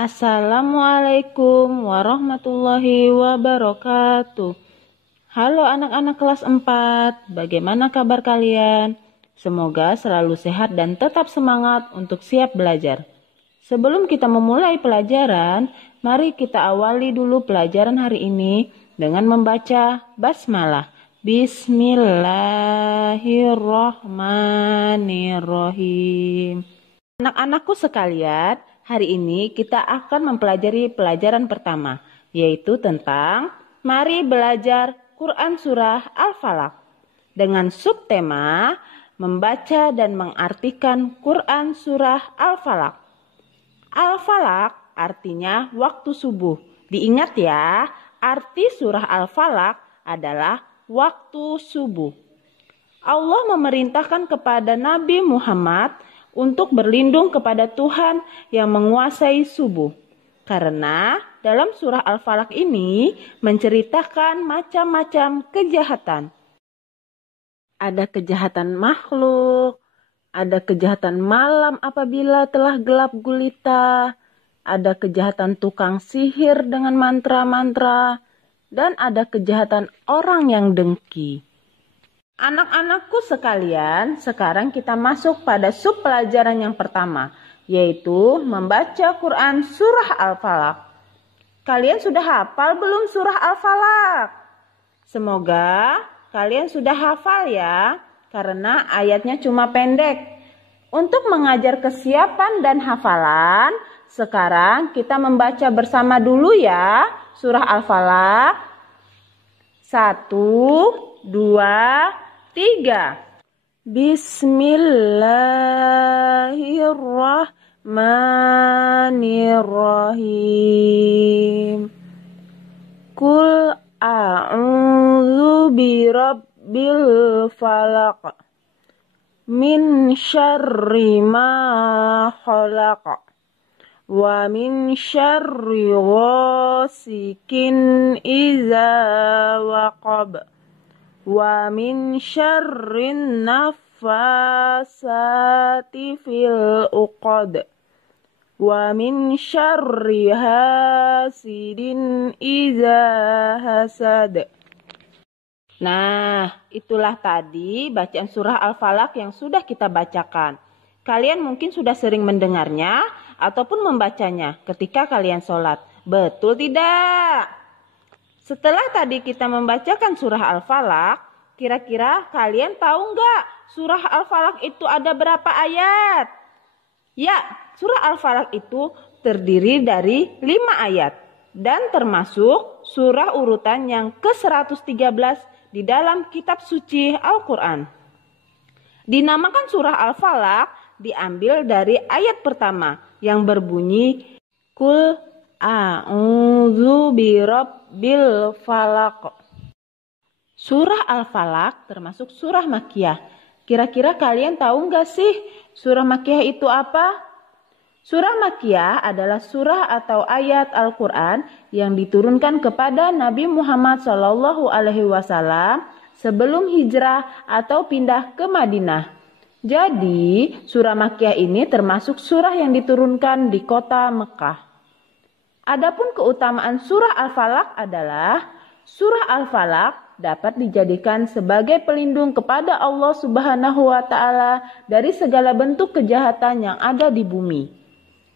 Assalamualaikum warahmatullahi wabarakatuh. Halo anak-anak kelas 4, bagaimana kabar kalian? Semoga selalu sehat dan tetap semangat untuk siap belajar. Sebelum kita memulai pelajaran, mari kita awali dulu pelajaran hari ini dengan membaca basmalah. Bismillahirrahmanirrahim. Anak-anakku sekalian, hari ini kita akan mempelajari pelajaran pertama, yaitu tentang mari belajar Quran Surah Al-Falaq. Dengan subtema, membaca dan mengartikan Quran Surah Al-Falaq. Al-Falaq artinya waktu subuh. Diingat ya, arti Surah Al-Falaq adalah waktu subuh. Allah memerintahkan kepada Nabi Muhammad untuk berlindung kepada Tuhan yang menguasai subuh. Karena dalam surah Al-Falaq ini menceritakan macam-macam kejahatan. Ada kejahatan makhluk, ada kejahatan malam apabila telah gelap gulita, ada kejahatan tukang sihir dengan mantra-mantra, dan ada kejahatan orang yang dengki. Anak-anakku sekalian, sekarang kita masuk pada sub pelajaran yang pertama, yaitu membaca Quran Surah Al-Falaq. Kalian sudah hafal belum Surah Al-Falaq? Semoga kalian sudah hafal ya, karena ayatnya cuma pendek. Untuk mengajar kesiapan dan hafalan, sekarang kita membaca bersama dulu ya, Surah Al-Falaq. 1, 2, 3. Bismillahirrahmanirrahim. Qul a'udzu birabbil falaq min syarri ma khalaq wa min syarri ghasikin idza waqab wa min syarrin naffasati fil uqad wa min syarri hasidin idza hasad. Nah, itulah tadi bacaan surah Al-Falaq yang sudah kita bacakan. Kalian mungkin sudah sering mendengarnya ataupun membacanya ketika kalian sholat. Betul tidak? Setelah tadi kita membacakan surah Al-Falaq, kira-kira kalian tahu nggak surah Al-Falaq itu ada berapa ayat? Ya, surah Al-Falaq itu terdiri dari 5 ayat dan termasuk surah urutan yang ke-113 di dalam kitab suci Al-Quran. Dinamakan surah Al-Falaq diambil dari ayat pertama yang berbunyi Qul a'udzu birabbil falaq. Surah Al-Falaq termasuk surah Makkiyah. Kira-kira kalian tahu nggak sih surah Makkiyah itu apa? Surah Makkiyah adalah surah atau ayat Al-Quran yang diturunkan kepada Nabi Muhammad SAW sebelum hijrah atau pindah ke Madinah. Jadi, surah Makkiyah ini termasuk surah yang diturunkan di kota Mekah. Adapun keutamaan surah Al-Falaq adalah surah Al-Falaq dapat dijadikan sebagai pelindung kepada Allah Subhanahu wa taala dari segala bentuk kejahatan yang ada di bumi.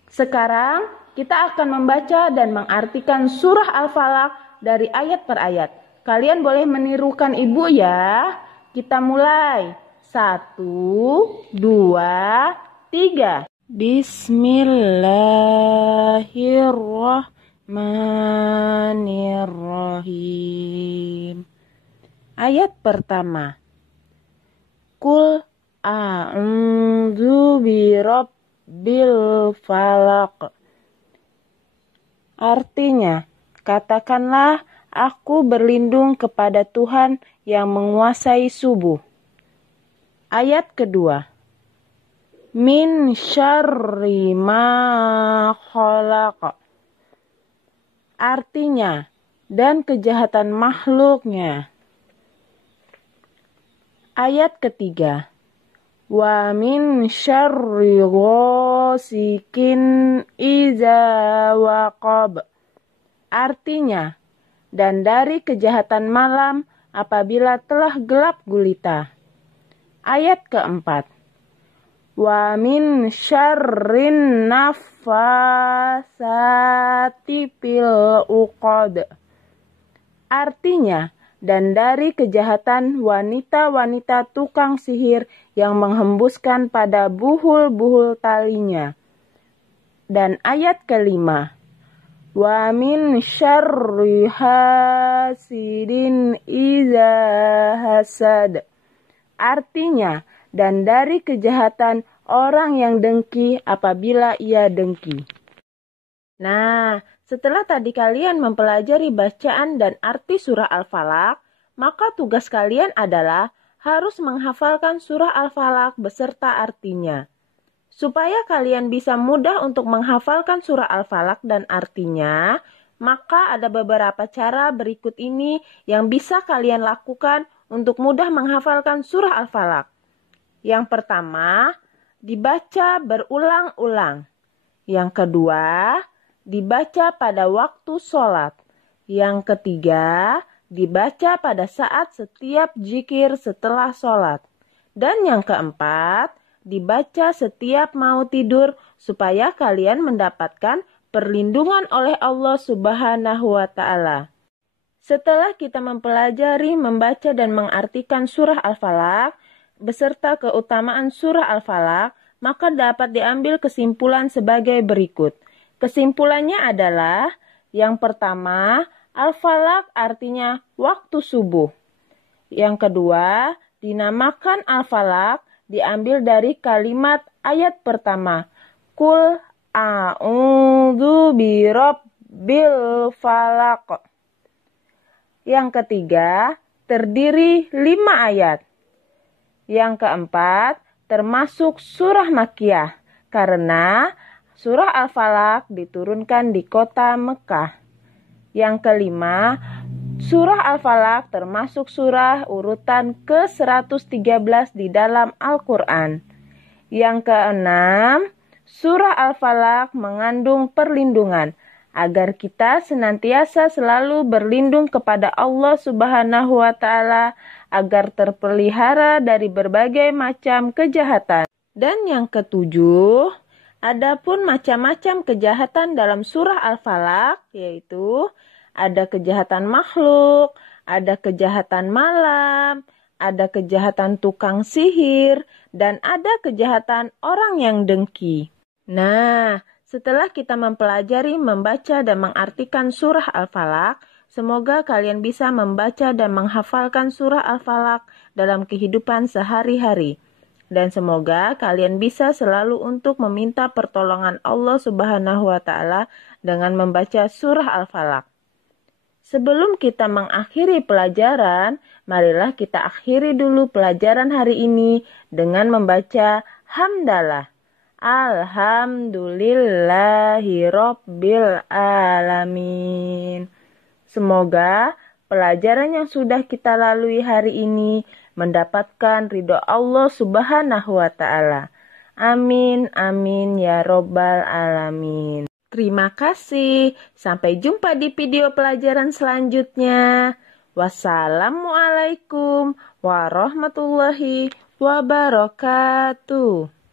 Sekarang kita akan membaca dan mengartikan surah Al-Falaq dari ayat per ayat. Kalian boleh menirukan ibu ya. Kita mulai. 1, 2, 3. Bismillahirrahmanirrahim. Ayat pertama. Qul a'udzu birabbil falaq. Artinya, katakanlah aku berlindung kepada Tuhan yang menguasai subuh. Ayat kedua. Min syarri ma khalaq. Artinya, dan kejahatan makhluknya. Ayat ketiga. Wa min syarri ghasikin iza waqab. Artinya, dan dari kejahatan malam apabila telah gelap gulita. Ayat keempat. Wa min syarrin naffasati fil uqad. Artinya, dan dari kejahatan wanita-wanita tukang sihir yang menghembuskan pada buhul-buhul talinya. Dan ayat kelima. Wa min syarri hasidin iza hasad. Artinya, dan dari kejahatan orang yang dengki apabila ia dengki. Nah, setelah tadi kalian mempelajari bacaan dan arti surah Al-Falaq, maka tugas kalian adalah harus menghafalkan surah Al-Falaq beserta artinya. Supaya kalian bisa mudah untuk menghafalkan surah Al-Falaq dan artinya, maka ada beberapa cara berikut ini yang bisa kalian lakukan untuk mudah menghafalkan surah Al-Falaq. Yang pertama, dibaca berulang-ulang. Yang kedua, dibaca pada waktu sholat. Yang ketiga, dibaca pada saat setiap zikir setelah sholat. Dan yang keempat, dibaca setiap mau tidur supaya kalian mendapatkan perlindungan oleh Allah Subhanahu wa Ta'ala. Setelah kita mempelajari, membaca dan mengartikan surah Al-Falaq beserta keutamaan surah Al-Falaq, maka dapat diambil kesimpulan sebagai berikut. Kesimpulannya adalah, yang pertama, Al-Falaq artinya waktu subuh. Yang kedua, dinamakan Al-Falaq diambil dari kalimat ayat pertama. Qul a'udzu birabbil falaq. Yang ketiga, terdiri 5 ayat. Yang keempat, termasuk surah Makkiyah, karena surah Al-Falaq diturunkan di kota Mekah. Yang kelima, surah Al-Falaq termasuk surah urutan ke-113 di dalam Al-Quran. Yang keenam, surah Al-Falaq mengandung perlindungan, agar kita senantiasa selalu berlindung kepada Allah Subhanahu wa Ta'ala, agar terpelihara dari berbagai macam kejahatan. Dan yang ketujuh, adapun macam-macam kejahatan dalam surah Al-Falaq, yaitu ada kejahatan makhluk, ada kejahatan malam, ada kejahatan tukang sihir, dan ada kejahatan orang yang dengki. Nah, setelah kita mempelajari, membaca, dan mengartikan surah Al-Falaq, semoga kalian bisa membaca dan menghafalkan surah Al-Falaq dalam kehidupan sehari-hari. Dan semoga kalian bisa selalu untuk meminta pertolongan Allah Subhanahu wa Ta'ala dengan membaca surah Al-Falaq. Sebelum kita mengakhiri pelajaran, marilah kita akhiri dulu pelajaran hari ini dengan membaca hamdalah. Alhamdulillahirabbil alamin. Semoga pelajaran yang sudah kita lalui hari ini mendapatkan ridho Allah Subhanahu wa Ta'ala. Amin, amin ya robbal alamin. Terima kasih. Sampai jumpa di video pelajaran selanjutnya. Wassalamualaikum warahmatullahi wabarakatuh.